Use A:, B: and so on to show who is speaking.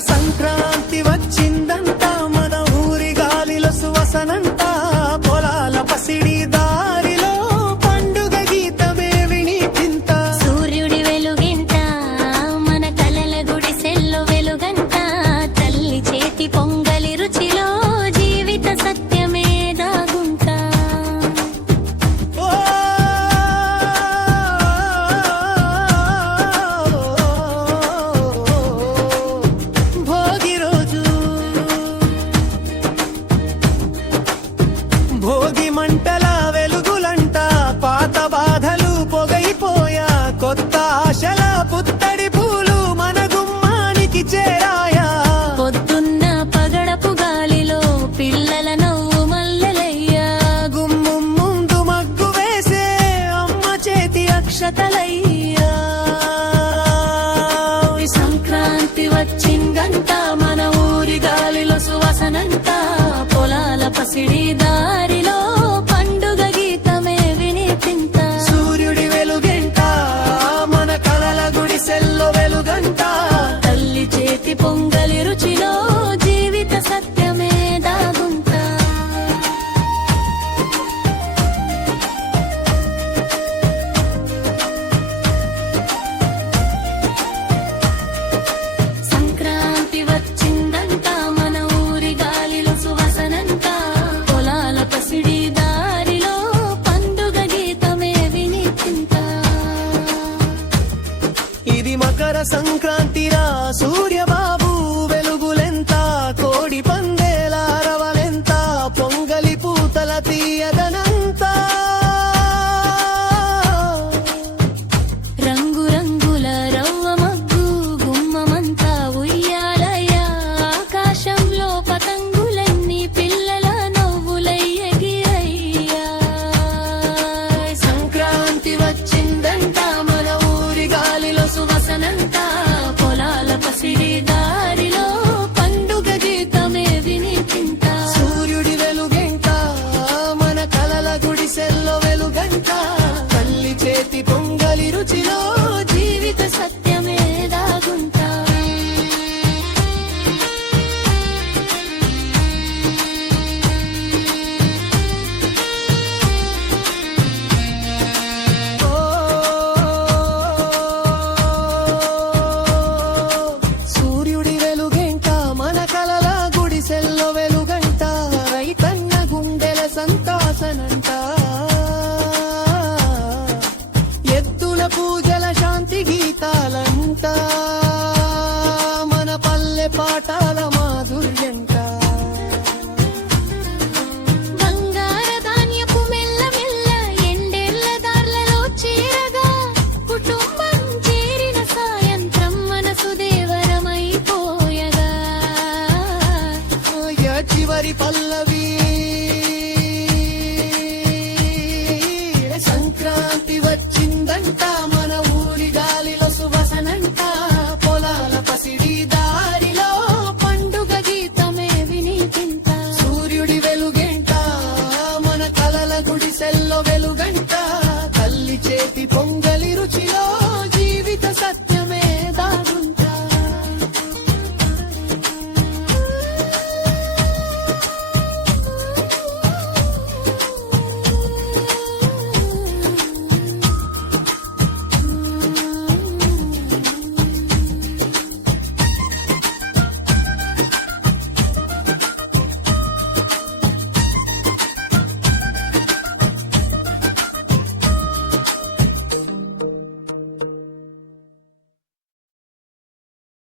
A: సంక్రాంతి వచ్చిందంట మన ఊరి గాలిలో సువాసనంట సంక్రాంతి
B: వారి పల్లవి